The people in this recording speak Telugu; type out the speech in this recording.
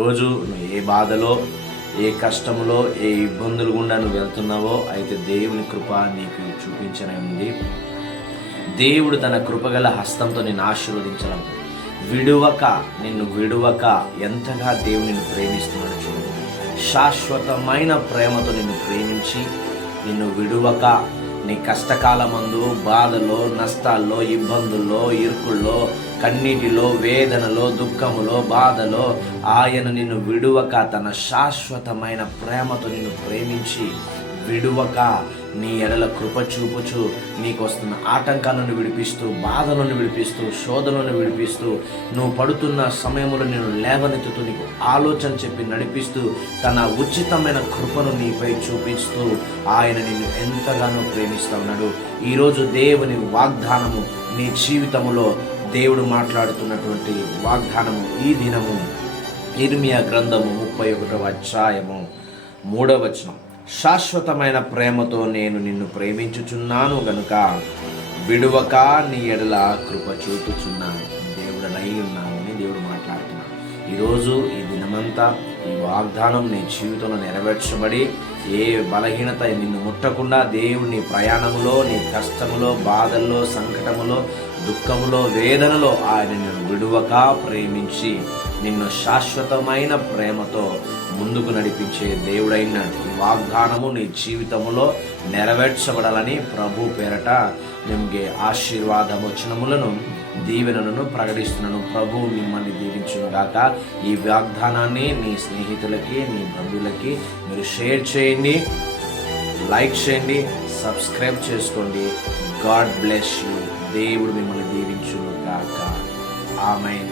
ఈరోజు నువ్వు ఏ బాధలో, ఏ కష్టములో, ఏ ఇబ్బందులు గుండా నువ్వు వెళ్తున్నావో అయితే దేవుని కృప నీకు చూపించనే ఉంది. దేవుడు తన కృపగల హస్తంతో నిన్ను ఆశీర్వదించడం, నిన్ను విడువక ఎంతగా దేవుడు నిన్ను ప్రేమిస్తున్నాడు చూడు. శాశ్వతమైన ప్రేమతో నిన్ను ప్రేమించి నిన్ను విడువక నీ కష్టకాలమందు, బాధలో, నష్టాల్లో, ఇబ్బందుల్లో, ఇరుకుల్లో, కన్నీటిలో, వేదనలో, దుఃఖములో, బాధలో ఆయన నిన్ను విడువక తన శాశ్వతమైన ప్రేమతో నిన్ను ప్రేమించి విడువక నీ ఎడల కృప చూపుచు నీకు వస్తున్న ఆటంకాలను విడిపిస్తూ, బాధలను విడిపిస్తూ, శోధనలను విడిపిస్తూ, నువ్వు పడుతున్న సమయంలో నేను లేవనెత్తుతూ నీకు ఆలోచన చెప్పి నడిపిస్తూ తన ఉచితమైన కృపను నీపై చూపిస్తూ ఆయన నిన్ను ఎంతగానో ప్రేమిస్తూ ఉన్నాడు. ఈరోజు దేవుని వాగ్దానము నీ జీవితంలో దేవుడు మాట్లాడుతున్నటువంటి వాగ్దానము ఈ దినము ఇర్మియా గ్రంథము 31వ అధ్యాయము 3వ వచనం. శాశ్వతమైన ప్రేమతో నేను నిన్ను ప్రేమించుచున్నాను గనుక విడువక నీ ఎడల కృప చూపుచున్నాను. దేవుడనై ఉన్నానని దేవుడు మాట్లాడుతున్నాడు. ఈరోజు ఈ దినమంతా ఈ వాగ్దానం నీ జీవితంలో నెరవేర్చబడి ఏ బలహీనత నిన్ను ముట్టకుండా దేవుడు నీ ప్రయాణములో, నీ కష్టములో, బాధల్లో, సంకటములో, దుఃఖములో, వేదనలో ఆయన నిన్ను విడువక ప్రేమించి నిన్ను శాశ్వతమైన ప్రేమతో ముందుకు నడిపించే దేవుడైనాడు. ఈ వాగ్దానము నీ జీవితంలో నెరవేర్చబడాలని ప్రభు పేరట నిಮಗೆ ఆశీర్వాదవచనములను, దీవెనలను ప్రకటిస్తున్నాను. ప్రభు మిమ్మల్ని దీవించుగాక. ఈ వాగ్దానాన్ని నీ స్నేహితులకి, నీ బంధువులకి మీరు షేర్ చేయండి, లైక్ చేయండి, సబ్స్క్రైబ్ చేసుకోండి. God bless you. దేవుడు మిమ్మల్ని దీవించుగాక. ఆమేన్.